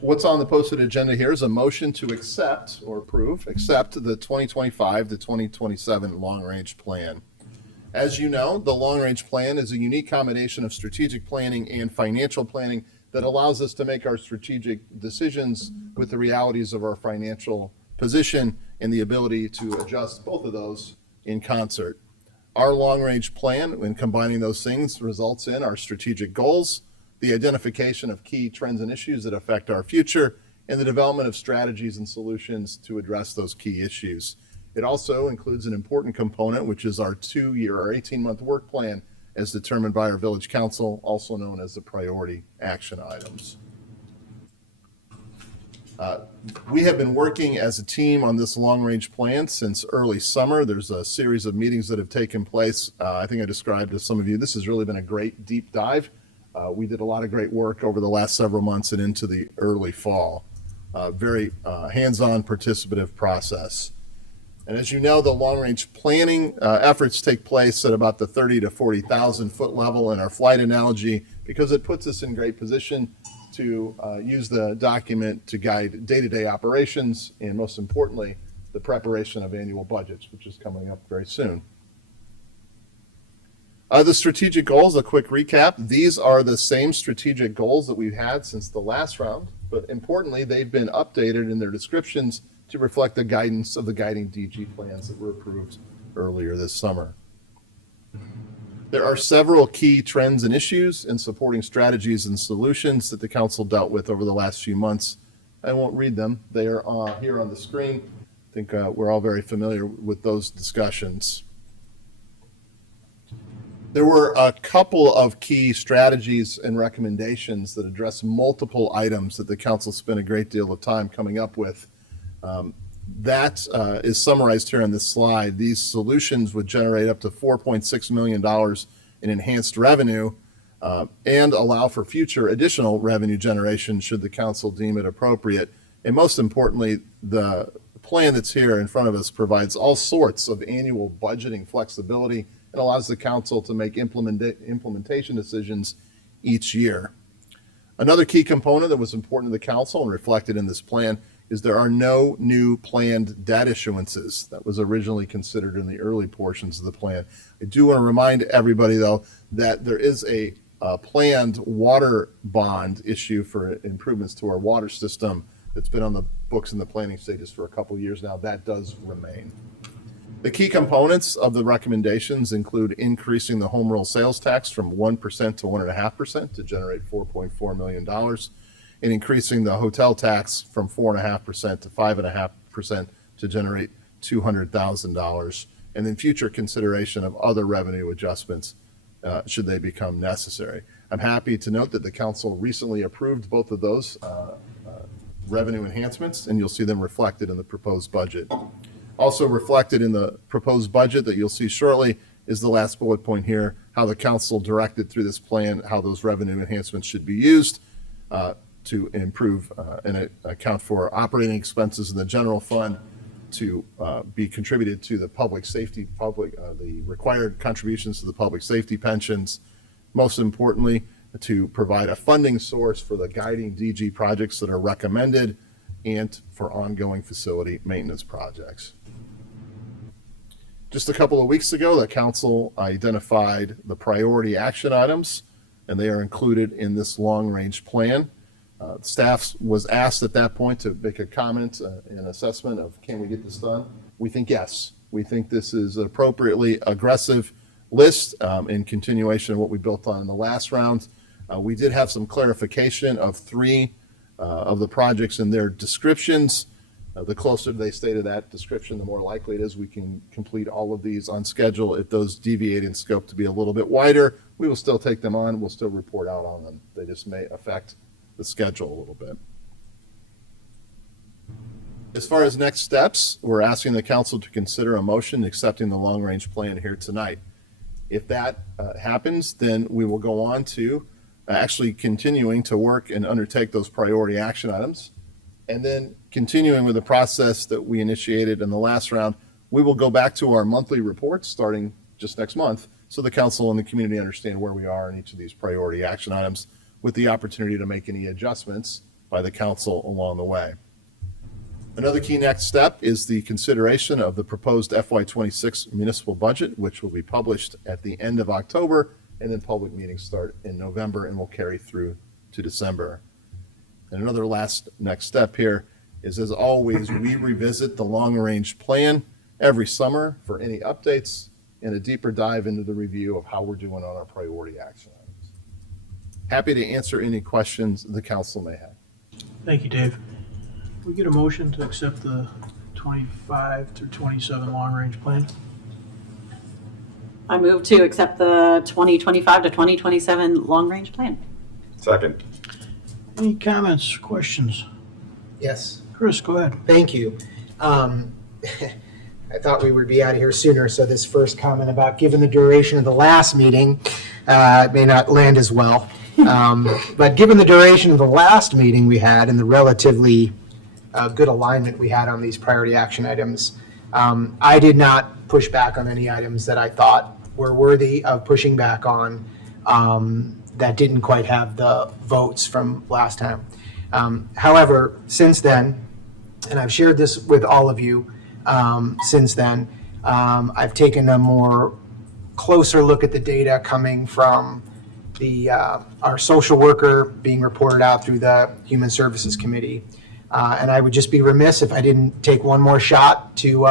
What's on the posted agenda here is a motion to accept the 2025 to 2027 long-range plan. As you know, the long-range plan is a unique combination of strategic planning and financial planning that allows us to make our strategic decisions with the realities of our financial position and the ability to adjust both of those in concert. Our long-range plan, when combining those things, results in our strategic goals, the identification of key trends and issues that affect our future, and the development of strategies and solutions to address those key issues. It also includes an important component, which is our 2-year or 18-month work plan as determined by our village council, also known as the priority action items. We have been working as a team on this long-range plan since early summer. There's a series of meetings that have taken place. I think I described to some of you, this has really been a great deep dive. We did a lot of great work over the last several months and into the early fall. Very hands-on participative process. And as you know, the long-range planning efforts take place at about the 30 to 40,000 foot level in our flight analogy because it puts us in great position to use the document to guide day-to-day operations and, most importantly, the preparation of annual budgets, which is coming up very soon. The strategic goals, a quick recap. These are the same strategic goals that we've had since the last round, but importantly, they've been updated in their descriptions to reflect the guidance of the guiding DG plans that were approved earlier this summer. There are several key trends and issues in supporting strategies and solutions that the council dealt with over the last few months. I won't read them. They are here on the screen. I think we're all very familiar with those discussions. There were a couple of key strategies and recommendations that address multiple items that the council spent a great deal of time coming up with. That is summarized here on this slide. These solutions would generate up to $4.6 million in enhanced revenue and allow for future additional revenue generation should the council deem it appropriate. And most importantly, the plan that's here in front of us provides all sorts of annual budgeting flexibility and allows the council to make implementation decisions each year. Another key component that was important to the council and reflected in this plan is there are no new planned debt issuances. That was originally considered in the early portions of the plan. I do want to remind everybody, though, that there is a planned water bond issue for improvements to our water system that's been on the books in the planning stages for a couple years now. That does remain. The key components of the recommendations include increasing the home rule sales tax from 1% to 1.5% to generate $4.4 million, and increasing the hotel tax from 4.5% to 5.5% to generate $200,000, and then future consideration of other revenue adjustments should they become necessary. I'm happy to note that the council recently approved both of those revenue enhancements, and you'll see them reflected in the proposed budget. Also reflected in the proposed budget that you'll see shortly is the last bullet point here, how the council directed through this plan how those revenue enhancements should be used to improve and account for operating expenses in the general fund, to be contributed to the public safety, the required contributions to the public safety pensions. Most importantly, to provide a funding source for the guiding DG projects that are recommended and for ongoing facility maintenance projects. Just a couple of weeks ago, the council identified the priority action items, and they are included in this long-range plan. Staff was asked at that point to make a comment, an assessment of, can we get this done? We think yes. We think this is an appropriately aggressive list in continuation of what we built on in the last round. We did have some clarification of 3 of the projects in their descriptions. The closer they stay to that description, the more likely it is we can complete all of these on schedule. If those deviate in scope to be a little bit wider, we will still take them on. We'll still report out on them. They just may affect the schedule a little bit. As far as next steps, we're asking the council to consider a motion accepting the long-range plan here tonight. If that happens, then we will go on to actually continuing to work and undertake those priority action items. And then continuing with the process that we initiated in the last round, we will go back to our monthly reports starting just next month so the council and the community understand where we are in each of these priority action items with the opportunity to make any adjustments by the council along the way. Another key next step is the consideration of the proposed FY26 municipal budget, which will be published at the end of October, and then public meetings start in November and will carry through to December. And another last next step here is, as always, we revisit the long-range plan every summer for any updates and a deeper dive into the review of how we're doing on our priority action items. Happy to answer any questions the council may have. Thank you, Dave. We get a motion to accept the 25 through 27 long-range plan. I move to accept the 2025 to 2027 long-range plan. Second. Any comments, questions? Yes, Chris, go ahead. thank you. I thought we would be out of here sooner, so this first comment about given the duration of the last meeting may not land as well. But given the duration of the last meeting we had and the relatively good alignment we had on these priority action items, I did not push back on any items that I thought were worthy of pushing back on that didn't quite have the votes from last time. However, since then, and I've shared this with all of you since then, I've taken a more closer look at the data coming from our social worker being reported out through the Human Services Committee. And I would just be remiss if I didn't take one more shot to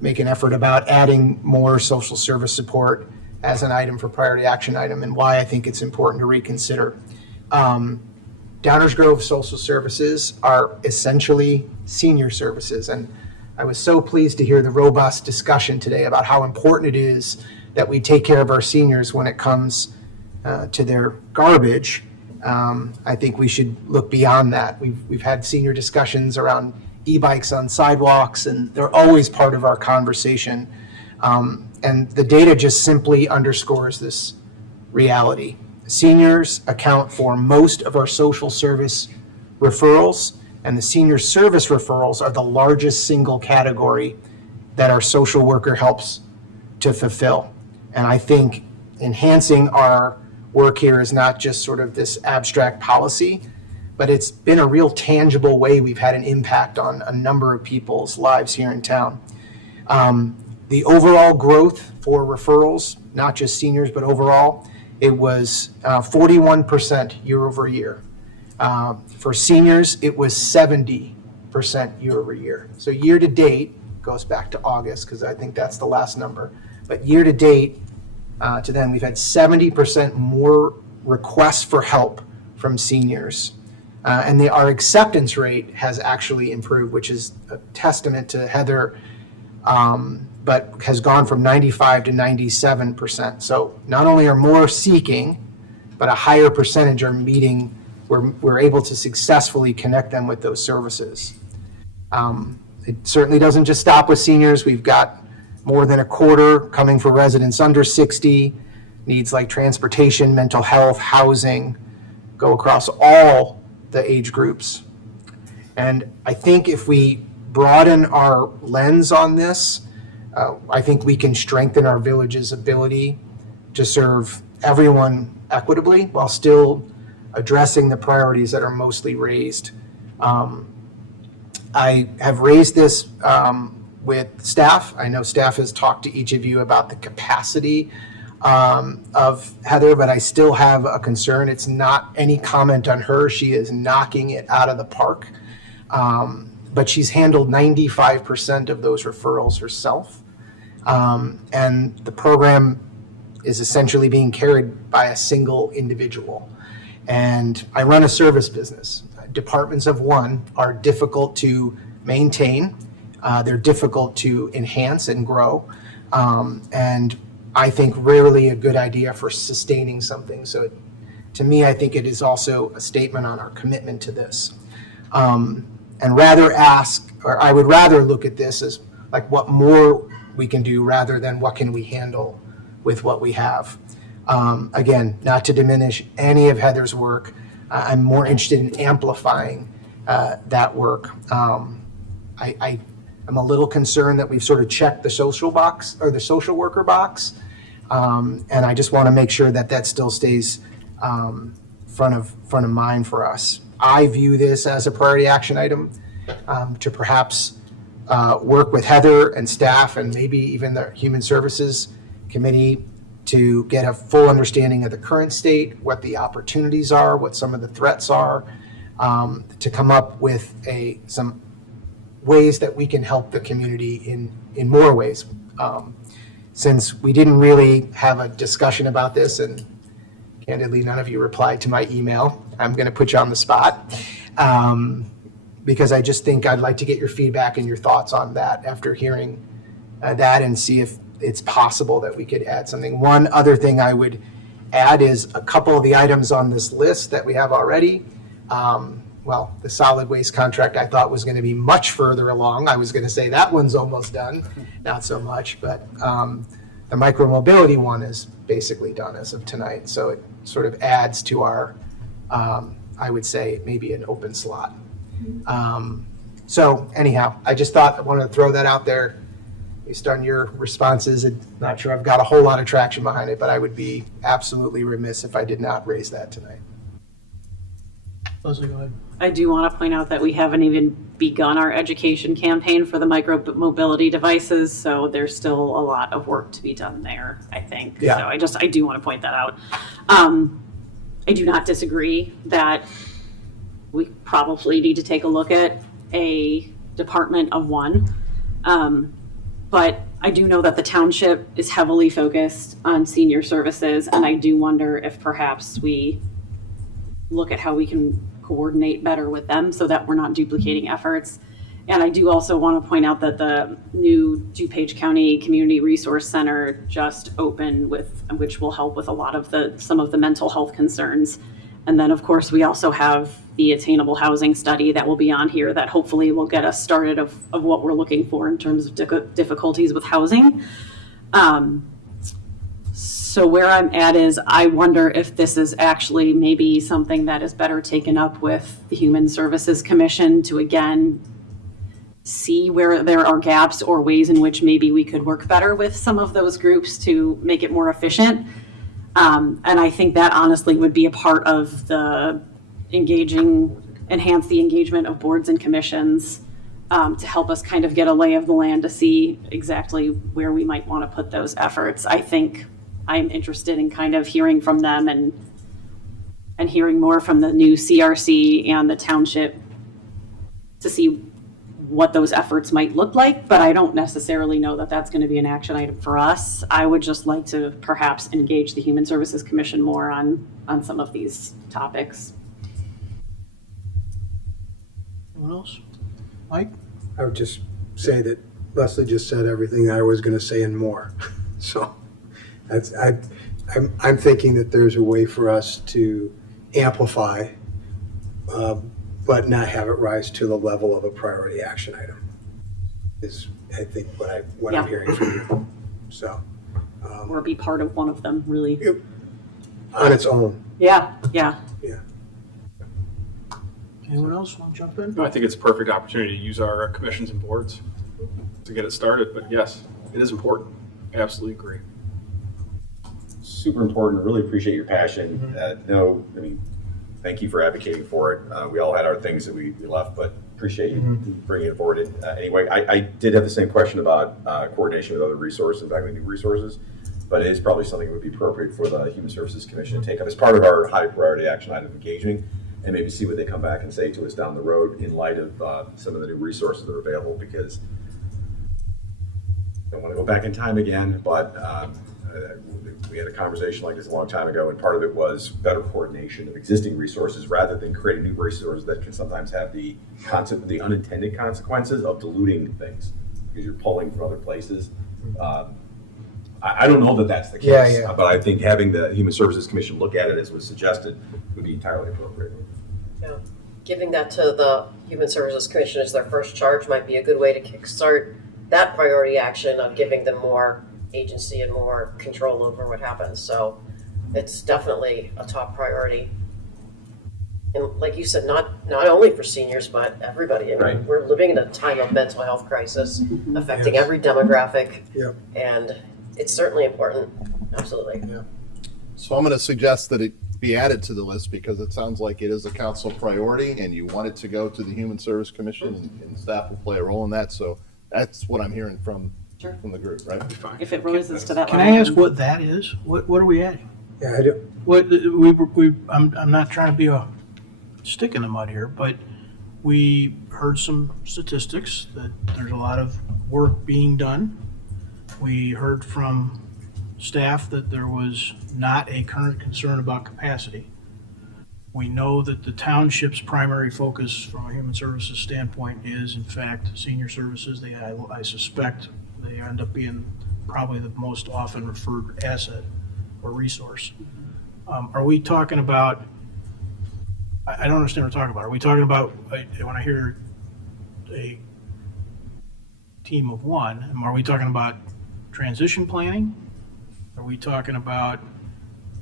make an effort about adding more social service support as an item for priority action item, and why I think it's important to reconsider. Downers Grove Social Services are essentially senior services, and I was so pleased to hear the robust discussion today about how important it is that we take care of our seniors when it comes to their garbage. I think we should look beyond that. We've had senior discussions around e-bikes on sidewalks, and they're always part of our conversation. And the data just simply underscores this reality. Seniors account for most of our social service referrals, and the senior service referrals are the largest single category that our social worker helps to fulfill. And I think enhancing our work here is not just sort of this abstract policy, but it's been a real tangible way we've had an impact on a number of people's lives here in town. The overall growth for referrals, not just seniors, but overall, it was 41% year over year. For seniors, it was 70% year over year. So year to date, goes back to August, because I think that's the last number, but year to date, to then, we've had 70% more requests for help from seniors. And our acceptance rate has actually improved, which is a testament to Heather, but has gone from 95 to 97%. So not only are more seeking, but a higher percentage are meeting, we're able to successfully connect them with those services. It certainly doesn't just stop with seniors. We've got more than a quarter coming for residents under 60, needs like transportation, mental health, housing, go across all the age groups. And I think if we broaden our lens on this, I think we can strengthen our village's ability to serve everyone equitably while still addressing the priorities that are mostly raised. I have raised this with staff. I know staff has talked to each of you about the capacity of Heather, but I still have a concern. It's not any comment on her. She is knocking it out of the park. But she's handled 95% of those referrals herself. And the program is essentially being carried by a single individual. And I run a service business. Departments of one are difficult to maintain. They're difficult to enhance and grow. And I think rarely a good idea for sustaining something. So to me, I think it is also a statement on our commitment to this. And I would rather look at this as like what more we can do rather than what can we handle with what we have. Again, not to diminish any of Heather's work. I'm more interested in amplifying that work. I'm a little concerned that we've sort of checked the social box or the social worker box. And I just want to make sure that that still stays front of mind for us. I view this as a priority action item, to perhaps work with Heather and staff and maybe even the Human Services Committee to get a full understanding of the current state, what the opportunities are, what some of the threats are, to come up with some ways that we can help the community in more ways. Since we didn't really have a discussion about this, and candidly, none of you replied to my email, I'm going to put you on the spot. Because I just think I'd like to get your feedback and your thoughts on that after hearing that, and see if it's possible that we could add something. One other thing I would add is a couple of the items on this list that we have already. Well, the solid waste contract I thought was going to be much further along. I was going to say that one's almost done, not so much, but the micromobility one is basically done as of tonight. So it sort of adds to our, I would say, maybe an open slot. So anyhow, I just thought I wanted to throw that out there based on your responses. And not sure I've got a whole lot of traction behind it, but I would be absolutely remiss if I did not raise that tonight. Leslie, go ahead. I do want to point out that we haven't even begun our education campaign for the micro mobility devices, so there's still a lot of work to be done there, I think. Yeah. So I do want to point that out. I do not disagree that we probably need to take a look at a department of one. But I do know that the township is heavily focused on senior services, and I do wonder if perhaps we look at how we can coordinate better with them so that we're not duplicating efforts. And I do also want to point out that the new DuPage County Community Resource Center just opened, which will help with a lot of some of the mental health concerns. And then, of course, we also have the attainable housing study that will be on here that hopefully will get us started of what we're looking for in terms of difficulties with housing. So where I'm at is I wonder if this is actually maybe something that is better taken up with the Human Services Commission to, again, see where there are gaps or ways in which maybe we could work better with some of those groups to make it more efficient. And I think that honestly would be a part of the enhance the engagement of boards and commissions, to help us kind of get a lay of the land to see exactly where we might want to put those efforts. I think I'm interested in kind of hearing from them and hearing more from the new CRC and the township to see what those efforts might look like, but I don't necessarily know that that's going to be an action item for us. I would just like to perhaps engage the Human Services Commission more on some of these topics. Anyone else? Mike? I would just say that Leslie just said everything I was going to say and more. So I'm thinking that there's a way for us to amplify, but not have it rise to the level of a priority action item, is I think what I'm hearing from you. So, Or be part of one of them, really. on its own, Yeah. yeah. Anyone else want to jump in? No, I think it's a perfect opportunity to use our commissions and boards to get it started, but yes, it is important. I absolutely agree. Super important. Really appreciate your passion. Thank you for advocating for it. We all had our things that we left, but appreciate you bringing it forward. Anyway, I did have the same question about coordination with other resources, faculty new resources, but it is probably something that would be appropriate for the Human Services Commission to take up as part of our high priority action item engagement, and maybe see what they come back and say to us down the road in light of some of the new resources that are available, because I don't want to go back in time again, but we had a conversation like this a long time ago, and part of it was better coordination of existing resources rather than creating new resources that can sometimes have the unintended consequences of diluting things because you're pulling from other places. I don't know that that's the case, but I think having the Human Services Commission look at it as was suggested would be entirely appropriate. Yeah. Giving that to the Human Services Commission as their first charge might be a good way to kickstart that priority action of giving them more agency and more control over what happens. So it's definitely a top priority. And like you said, not only for seniors, but everybody. I mean, Right. We're living in a time of mental health crisis affecting every demographic. Yep. And it's certainly important. Absolutely. So I'm going to suggest that be added to the list because it sounds like it is a council priority and you want it to go to the Human Service Commission and staff will play a role in that. So that's what I'm hearing from the group, right? If it rises to that Can level. I ask what that is? What are we adding? Yeah, I do. What, I'm not trying to be a stick in the mud here, but we heard some statistics that there's a lot of work being done. We heard from staff that there was not a current concern about capacity. We know that the township's primary focus from a human services standpoint is in fact senior services. I suspect they end up being probably the most often referred asset or resource. Are we talking about, I don't understand what we're talking about. Are we talking about, when I hear a team of one, are we talking about transition planning? Are we talking about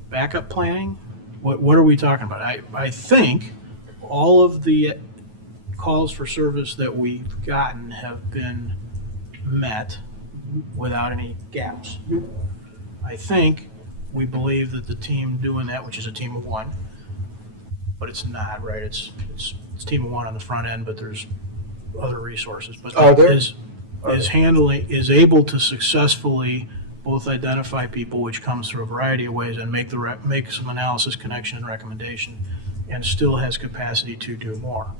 backup planning? What are we talking about? I think all of the calls for service that we've gotten have been met without any gaps. I think we believe that the team doing that, which is a team of one, but it's not, right? It's team of one on the front end, but there's other resources. But Are there? is able to successfully both identify people, which comes through a variety of ways, and make some analysis, connection, and recommendation, and still has capacity to do more.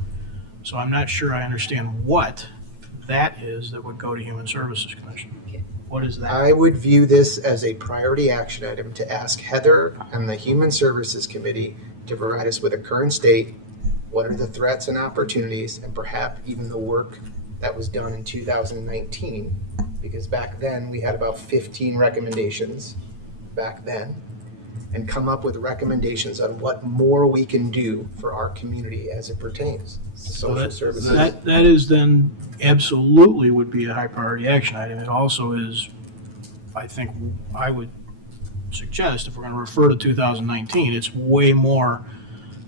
So I'm not sure I understand what that is that would go to Human Services Commission. What is that? I would view this as a priority action item to ask Heather and the Human Services Committee to provide us with a current state, what are the threats and opportunities, and perhaps even the work that was done in 2019, because back then we had about 15 recommendations back then, and come up with recommendations on what more we can do for our community as it pertains to So social services. that is then absolutely would be a high priority action item. It also is, I think, I would suggest, if we're going to refer to 2019, it's way more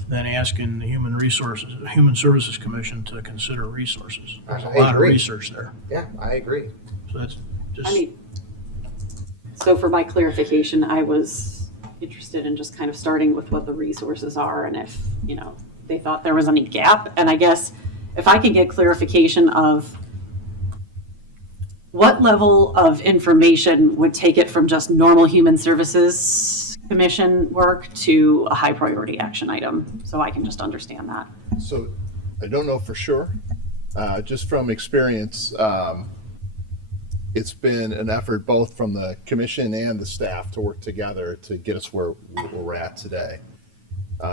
than asking the Human Services Commission to consider resources. There's a I lot of agree. research there. Yeah, I agree. So that's just. I mean, so for my clarification, I was interested in just kind of starting with what the resources are and if, they thought there was any gap. And I guess if I could get clarification of what level of information would take it from just normal Human Services Commission work to a high priority action item, so I can just understand that. So I don't know for sure. Just from experience, it's been an effort both from the commission and the staff to work together to get us where we're at today.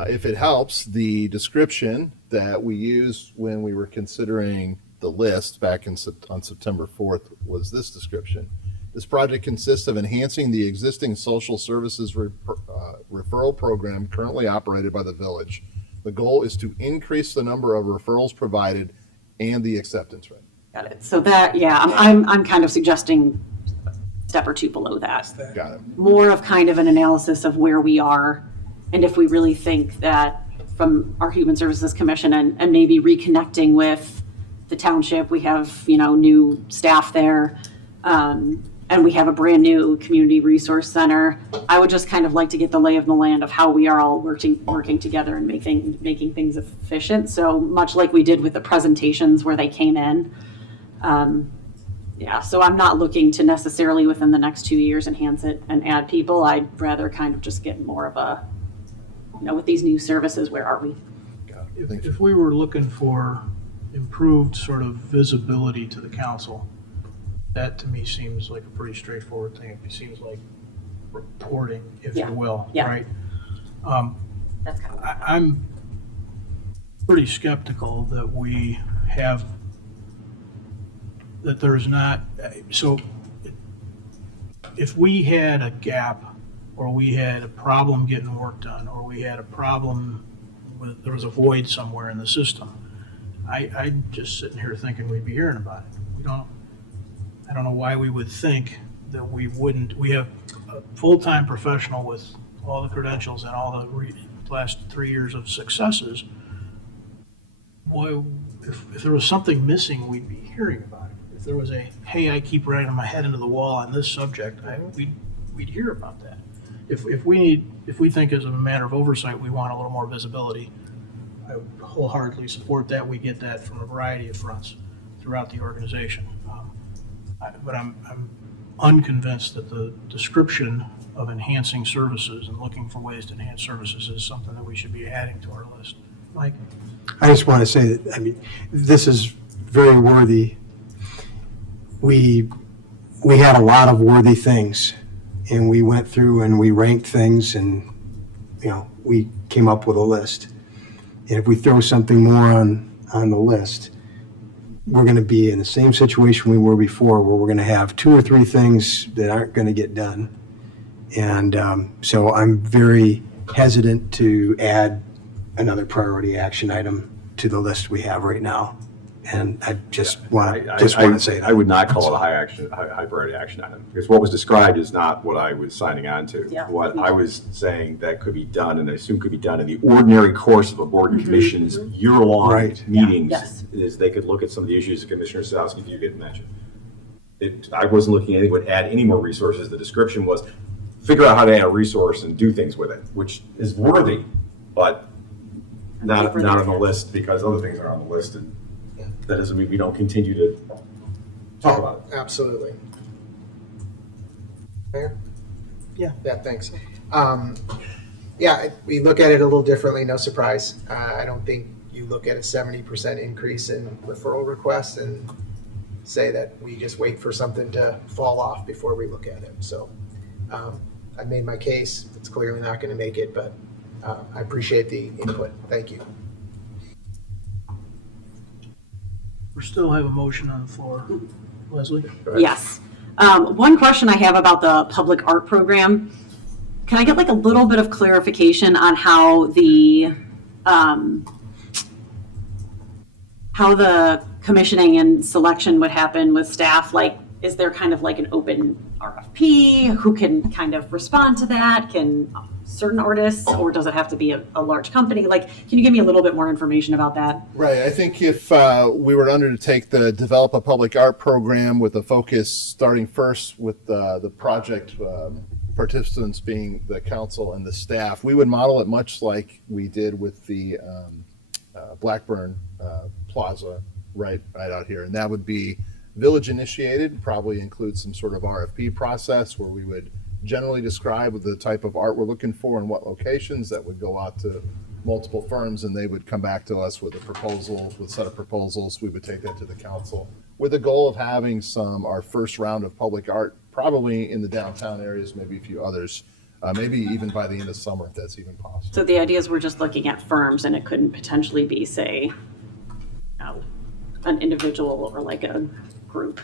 If it helps, the description that we used when we were considering the list back on September 4th was this description. This project consists of enhancing the existing social services referral program currently operated by the village. The goal is to increase the number of referrals provided and the acceptance rate. Got it. So that, yeah, I'm kind of suggesting a step or two below that. Got it. More of kind of an analysis of where we are and if we really think that from our Human Services Commission and maybe reconnecting with the township, we have, new staff there, and we have a brand new community resource center. I would just kind of like to get the lay of the land of how we are all working together and making things efficient. So much like we did with the presentations where they came in. So I'm not looking to necessarily within the next 2 years enhance it and add people. I'd rather kind of just get more of a, with these new services, where are we? Got it. Thank you. If we were looking for improved sort of visibility to the council, that to me seems like a pretty straightforward thing. It seems like reporting, if you Yeah. will, Yeah. right? That's kind of. I'm pretty skeptical that we have, that there's not, so if we had a gap, or we had a problem getting work done, or we had a problem with, there was a void somewhere in the system, I'm just sitting here thinking we'd be hearing about it. I don't know why we would think that we wouldn't. We have a full-time professional with all the credentials and all the last 3 years of successes. Boy, if there was something missing, we'd be hearing about it. If there was a, hey, I keep running my head into the wall on this subject, we'd hear about that. if we think as a matter of oversight, we want a little more visibility, I wholeheartedly support that. We get that from a variety of fronts throughout the organization. But I'm unconvinced that the description of enhancing services and looking for ways to enhance services is something that we should be adding to our list. Mike? I just want to say that, I mean, this is very worthy. We had a lot of worthy things, and we went through and we ranked things, and, you know, we came up with a list. And if we throw something more on the list, we're going to be in the same situation we were before, where we're going to have 2 or 3 things that aren't going to get done. And so I'm very hesitant to add another priority action item to the list we have right now. And I just want to say that. I would not call it a high priority action item, because what was described is not what I was signing on to. Yeah. What I was saying that could be done, and I assume could be done in the ordinary course of a board and commission's year-long Right. meetings, Yes. is they could look at some of the issues that Commissioner Sadowski, you did mention. I wasn't looking at anything that would add any more resources. The description was figure out how to add a resource and do things with it, which is worthy, but not on the list because other things are on the list, and that doesn't mean we don't continue to talk about it. Absolutely. Mayor? Yeah. Yeah, thanks. Yeah, we look at it a little differently, no surprise. I don't think you look at a 70% increase in referral requests and say that we just wait for something to fall off before we look at it. So I've made my case. It's clearly not going to make it, but I appreciate the input. Thank you. We still have a motion on the floor. Leslie? Yes. One question I have about the public art program. Can I get like a little bit of clarification on how the commissioning and selection would happen with staff? Like, is there kind of like an open RFP? Who can kind of respond to that? Can certain artists, or does it have to be a large company? Like, can you give me a little bit more information about that? Right. I think if we were to undertake the Develop a Public Art program with a focus starting first with the project participants being the council and the staff, we would model it much like we did with the Blackburn Plaza right out here. And that would be village initiated, probably include some sort of RFP process where we would generally describe the type of art we're looking for and what locations. That would go out to multiple firms, and they would come back to us with a proposal, with a set of proposals. We would take that to the council with the goal of having our first round of public art, probably in the downtown areas, maybe a few others, maybe even by the end of summer, if that's even possible. So the idea is we're just looking at firms, and it couldn't potentially be, say, an individual or like a group.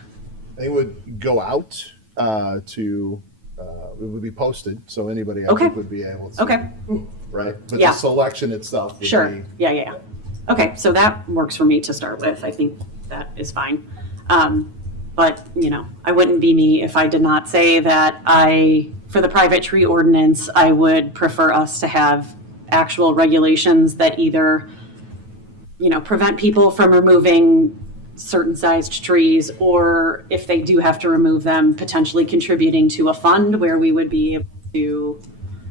They would go out it would be posted, so anybody I Okay. think would be able to. Okay. Right? But Yeah. the selection itself would Sure. be. Yeah. Okay, so that works for me to start with. I think that is fine. But, I wouldn't be me if I did not say that for the private tree ordinance, I would prefer us to have actual regulations that either, prevent people from removing certain sized trees, or if they do have to remove them, potentially contributing to a fund where we would be able to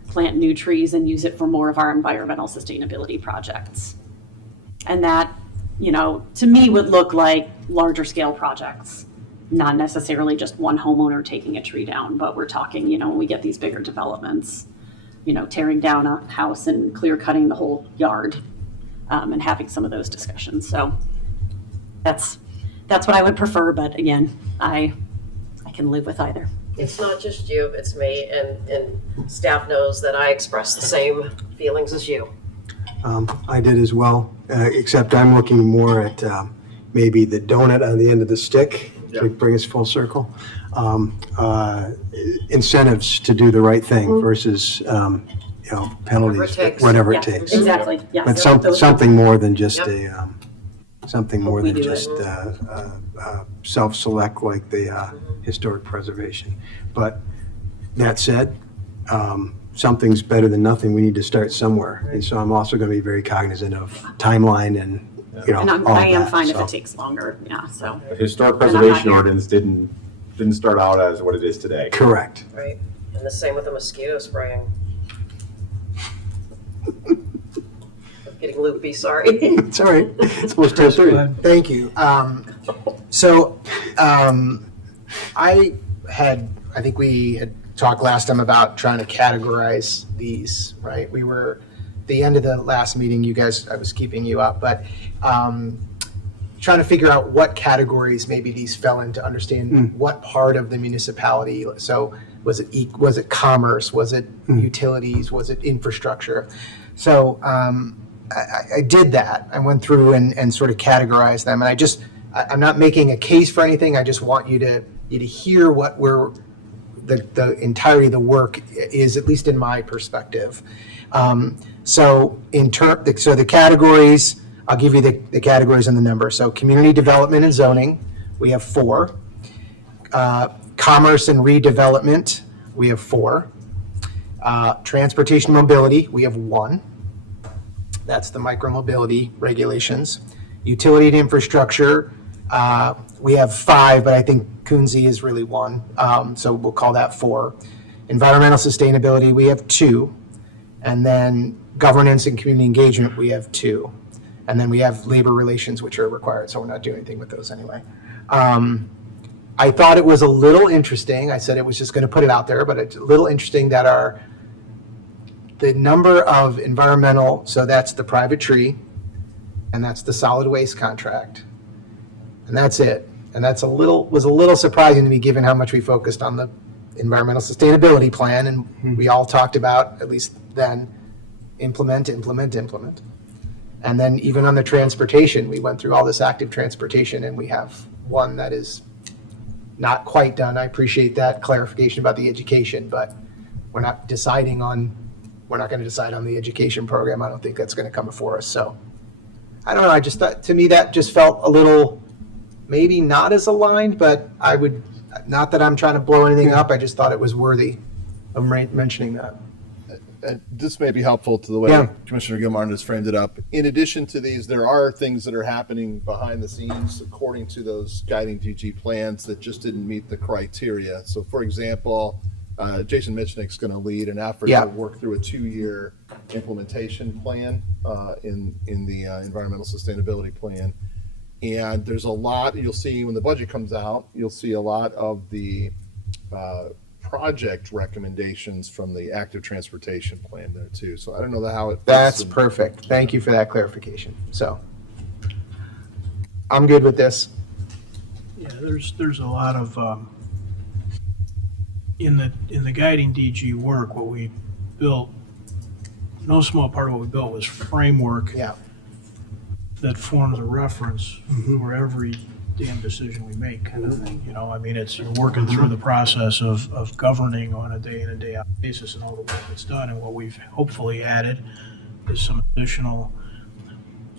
plant new trees and use it for more of our environmental sustainability projects. And that, to me would look like larger scale projects, not necessarily just one homeowner taking a tree down, but we're talking, when we get these bigger developments, tearing down a house and clear cutting the whole yard, and having some of those discussions. So that's what I would prefer, but again, I can live with either. It's not just you, it's me, and staff knows that I express the same feelings as you. I did as well, except I'm looking more at maybe the donut on the end of the stick to bring us full circle. Incentives to do the right thing versus, penalties, whatever it Yeah, takes. exactly, yes. But something more than just Yep. something more We than do it. just self-select like the historic preservation. But that said, something's better than nothing. We need to start somewhere. And so I'm also going to be very cognizant of timeline and, And all I am that, fine if so. it takes longer, yeah, so. The historic And I'm not preservation here. ordinance didn't start out as what it is today. Correct. Right. And the same with the mosquito spraying. I'm getting loopy, sorry. It's all right. It's almost 10:30. Thank you. I think we had talked last time about trying to categorize these, right? We were, the end of the last meeting, you guys, I was keeping you up, but trying to figure out what categories maybe these fell into, understand what part of the municipality. So was it commerce? Was it utilities? Was it infrastructure? So I did that. I went through and sort of categorized them. And I'm not making a case for anything. I just want you to hear what the entirety of the work is, at least in my perspective. So the categories, I'll give you the categories and the number. So community development and zoning, we have 4. Commerce and redevelopment, we have 4. Transportation mobility, we have 1. That's the micromobility regulations. Utility and infrastructure, we have 5, but I think Coonsey is really 1. So we'll call that 4. Environmental sustainability, we have 2. And then governance and community engagement, we have 2. And then we have labor relations, which are required, so we're not doing anything with those anyway. I thought it was a little interesting, I said it was just going to put it out there, but it's a little interesting that the number of environmental, so that's the private tree, and that's the solid waste contract, and that's it. And was a little surprising to me, given how much we focused on the environmental sustainability plan, and we all talked about, at least then, implement. And then even on the transportation, we went through all this active transportation, and we have one that is not quite done. I appreciate that clarification about the education, but we're not going to decide on the education program. I don't think that's going to come before us. So I don't know. I just thought, to me, that just felt a little, maybe not as aligned, but not that I'm trying to blow anything up. I just thought it was worthy of mentioning that. And this may be helpful to the way Yeah. Commissioner Gilmartin has framed it up. In addition to these, there are things that are happening behind the scenes according to those guiding DG plans that just didn't meet the criteria. So for example, Jason Michnick's going to lead an effort Yeah. to work through a 2-year implementation plan in the environmental sustainability plan. And there's a lot, you'll see when the budget comes out, you'll see a lot of the project recommendations from the active transportation plan there too. So I don't know how it. That's fits in. perfect. Thank you for that clarification. So I'm good with this. Yeah, there's a lot of, in the guiding DG work, what we built, no small part of what we built was framework Yeah. that forms a reference for every damn decision we make, kind of thing. You know, I mean, you're working through the process of governing on a day in and day out basis and all the work that's done. And what we've hopefully added is some additional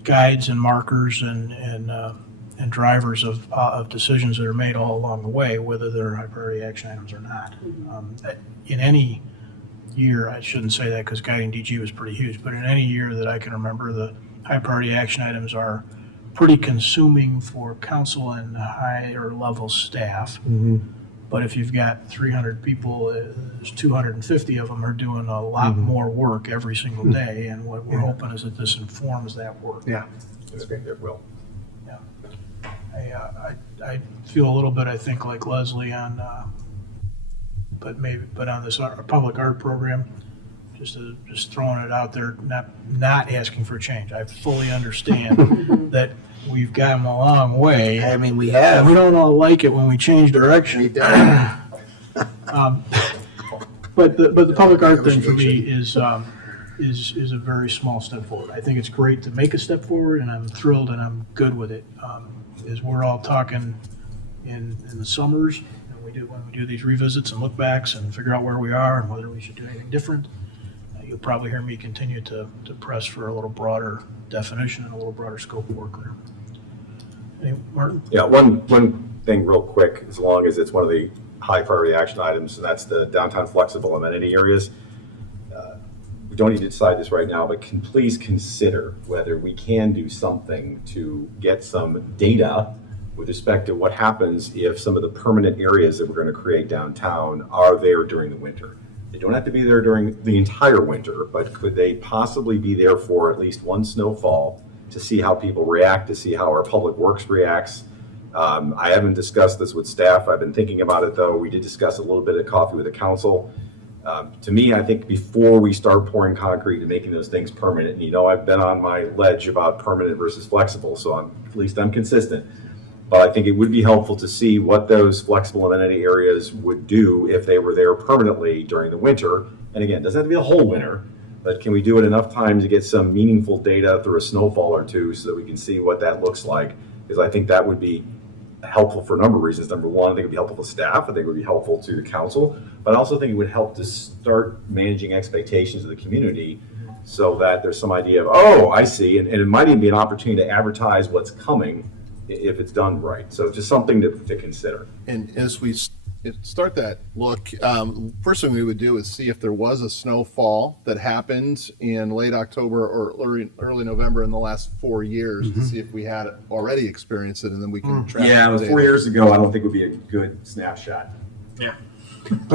guides and markers and drivers of decisions that are made all along the way, whether they're high priority action items or not. In any year, I shouldn't say that because guiding DG was pretty huge, but in any year that I can remember, the high priority action items are pretty consuming for council and higher level staff. But if you've got 300 people, there's 250 of them are doing a lot more work every single day. And what we're hoping is that this informs that work. Yeah. That's great, it will. I feel a little bit, I think, like Leslie on, but on this public art program, just throwing it out there, not asking for change. I fully understand that we've come a long way. I mean, we And have. we don't all like it when we change direction. We don't. But the public art thing for me is a very small step forward. I think it's great to make a step forward, and I'm thrilled and I'm good with it. As we're all talking in the summers, and when we do these revisits and look backs and figure out where we are and whether we should do anything different, you'll probably hear me continue to press for a little broader definition and a little broader scope of work there. Hey, Martin? Yeah, one thing real quick, as long as it's one of the high priority action items, and that's the downtown flexible amenity areas. We don't need to decide this right now, but please consider whether we can do something to get some data with respect to what happens if some of the permanent areas that we're going to create downtown are there during the winter. They don't have to be there during the entire winter, but could they possibly be there for at least one snowfall to see how people react, to see how our public works reacts? I haven't discussed this with staff. I've been thinking about it, though. We did discuss a little bit at coffee with the council. To me, I think before we start pouring concrete and making those things permanent, and I've been on my ledge about permanent versus flexible, so at least I'm consistent. But I think it would be helpful to see what those flexible amenity areas would do if they were there permanently during the winter. And again, it doesn't have to be the whole winter, but can we do it enough time to get some meaningful data through a snowfall or two so that we can see what that looks like? Because I think that would be helpful for a number of reasons. Number one, I think it would be helpful to staff. I think it would be helpful to the council. But I also think it would help to start managing expectations of the community so that there's some idea of, oh, I see. And it might even be an opportunity to advertise what's coming if it's done right. So just something to consider. And as we start that look, first thing we would do is see if there was a snowfall that happened in late October or early November in the last 4 years to see if we had already experienced it, and then we can track. Yeah, it the was data. 4 years ago. I don't think would be a good snapshot. But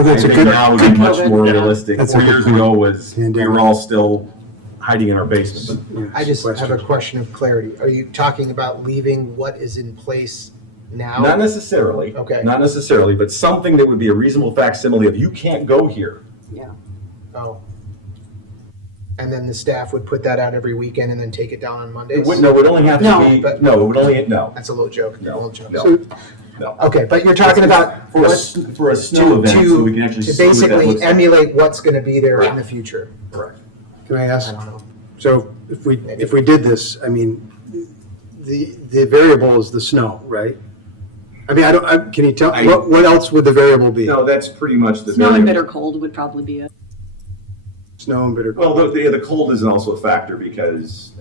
that's I a think good, now would be much more realistic. That's a 4 good years point. ago was, we Pandemic. were all still hiding in our basement. yeah, I just have a question. question of clarity. Are you talking about leaving what is in place now? Not necessarily. Okay. Not necessarily, but something that would be a reasonable facsimile of you can't go here. Yeah. Oh. And then the staff would put that out every weekend and then take it down on Mondays? It would only have to No. be, But- no, it would only, no, That's a little joke. a No, little joke. no. So- no. Okay, but you're talking about For a, what- for a snow event, so we can actually to see what that basically looks like. emulate what's going to be there in the future. Correct. Can I I ask? don't know. So if we did this, I mean, the variable is the snow, right? I mean, can you tell, what else would the variable be? No, that's pretty much the. Snow and very- bitter cold would probably be it. Snow and bitter. Well, the cold isn't also a factor because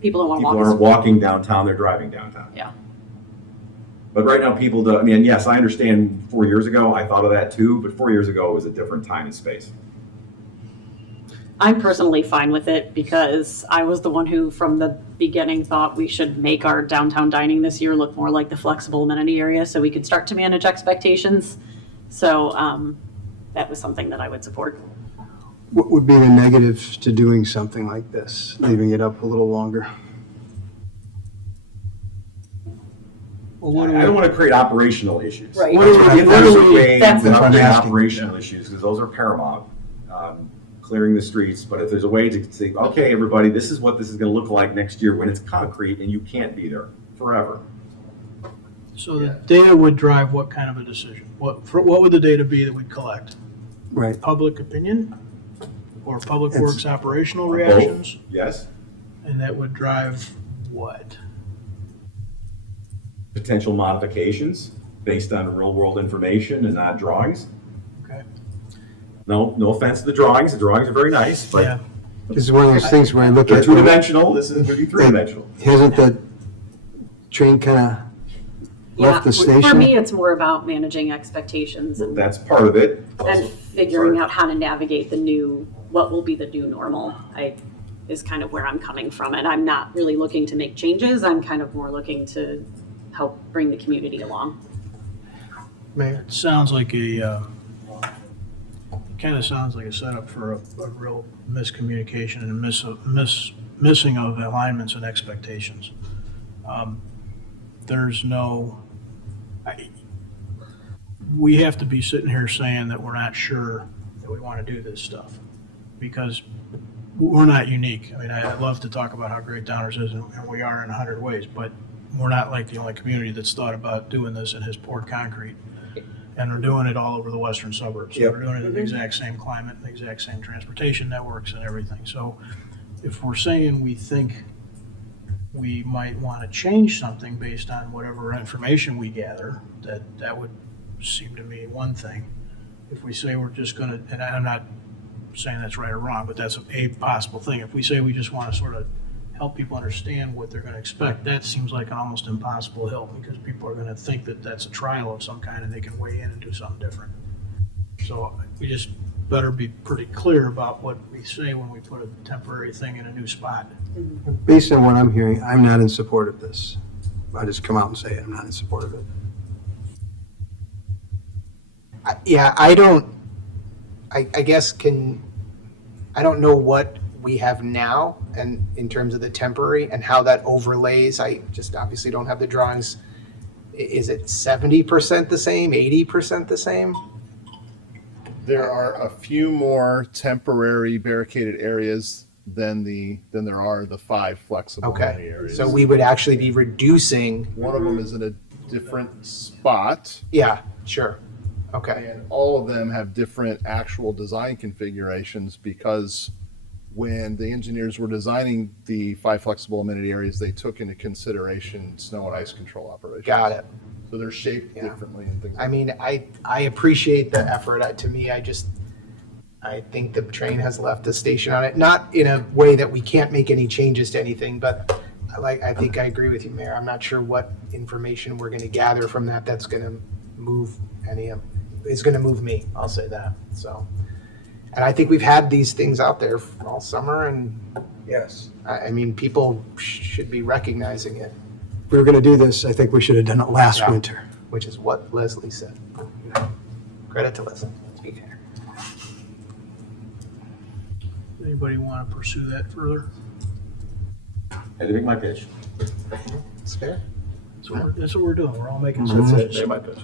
People don't want to people walk. aren't walking downtown, they're driving downtown. Yeah. But right now, people do, I mean, yes, I understand 4 years ago, I thought of that too, but 4 years ago was a different time and space. I'm personally fine with it because I was the one who, from the beginning, thought we should make our downtown dining this year look more like the flexible amenity area so we could start to manage expectations. So that was something that I would support. What would be the negatives to doing something like this, leaving it up a little longer? Well, I don't want to create operational issues. Right. If there's a way That's without what I'm creating asking. operational issues, because those are paramount, clearing the streets, but if there's a way to say, okay, everybody, this is what this is going to look like next year when it's concrete and you can't be there forever. So the data would drive what kind of a decision? What would the data be that we'd collect? Right. Public opinion or public It's- works operational Both. reactions? Yes, And that would drive what? potential modifications based on real world information and not drawings. Okay. No offense to the drawings are very nice, Yeah. but This is one of those things where I look they're at, two-dimensional, this is going to be three-dimensional. hasn't the train kind of left the For station? me, it's more about managing expectations and That's part of it. and figuring out how to navigate what will be the new normal, is kind of where I'm coming from. And I'm not really looking to make changes. I'm kind of more looking to help bring the community along. Mayor, it sounds like kind of sounds like a setup for a real miscommunication and missing of alignments and expectations. We have to be sitting here saying that we're not sure that we want to do this stuff because we're not unique. I mean, I love to talk about how great Downers is, and we are in 100 ways, but we're not like the only community that's thought about doing this and has poured concrete. And we're doing it all over the western suburbs. Yep. We're doing it in the exact same climate, the exact same transportation networks and everything. So if we're saying we think we might want to change something based on whatever information we gather, that would seem to me one thing. If we say we're just going to, and I'm not saying that's right or wrong, but that's a possible thing. If we say we just want to sort of help people understand what they're going to expect, that seems like an almost impossible hill because people are going to think that that's a trial of some kind and they can weigh in and do something different. So we just better be pretty clear about what we say when we put a temporary thing in a new spot. Based on what I'm hearing, I'm not in support of this. I just come out and say it, I'm not in support of it. Yeah, I don't I guess I don't know what we have now and in terms of the temporary and how that overlays. I just obviously don't have the drawings. Is it 70% the same, 80% the same? There are a few more temporary barricaded areas than there are the 5 flexible amenity Okay, areas. so we would actually be reducing, One of them is in a different spot, yeah, sure. Okay, and all of them have different actual design configurations because when the engineers were designing the 5 flexible amenity areas, they took into consideration snow and ice control operations. got it. So they're shaped Yeah. differently and things I like mean, I appreciate the effort. To me, I think the train has left the station on it, not in a way that we can't make any changes to anything, but I think I agree with you, Mayor. I'm not sure what information we're gonna gather from that that's gonna move is gonna move me, I'll say that, so. And I think we've had these things out there all summer, and Yes. I mean, people should be recognizing it, If we were going to do this, I think we should have done it last Yeah. winter. which is what Leslie said. Credit to Leslie, let's be fair. Anybody want to pursue that further? Had to make my pitch. It's fair. That's what we're doing. We're all making That's some. it. Say my pitch.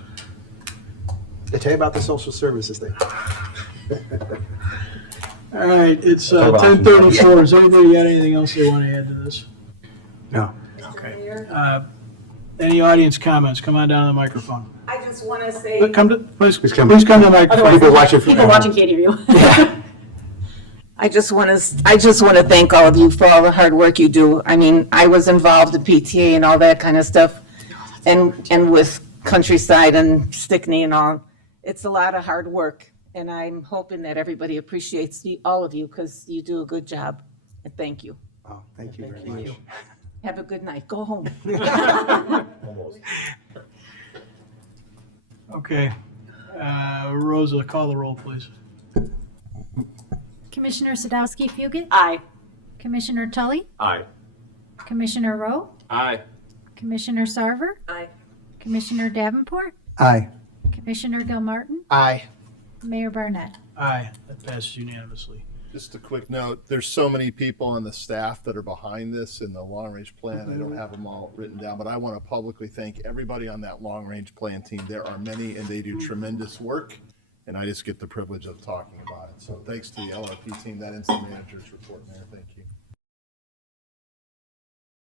They tell you about the social services thing. All right, it's Talk about 10:34. Has anybody got anything else they want to add to this? No. Okay. Any audience comments? Come on down to the microphone. I just want to say, Please come to come. the microphone. People watching from People home. watching can't hear you. I just want to thank all of you for all the hard work you do. I mean, I was involved in PTA and all that kind of stuff, and with Countryside and Stickney and all. It's a lot of hard work, and I'm hoping that everybody appreciates all of you because you do a good job. And thank you. Oh, thank you very much. Have a good night. Go home. Okay. Rosa, call the roll, please. Commissioner Sadowski Fugit, Aye. Commissioner Tully, Aye. Commissioner Rowe, Aye. Commissioner Sarver, Aye. Commissioner Davenport, Aye. Commissioner Gilmartin, Aye. Mayor Barnett. Aye. That passes unanimously. Just a quick note, there's so many people on the staff that are behind this in the long-range plan. I don't have them all written down, but I want to publicly thank everybody on that long-range plan team. There are many, and they do tremendous work, and I just get the privilege of talking about it. So thanks to the LRP team. That ends the manager's report, Mayor. Thank you.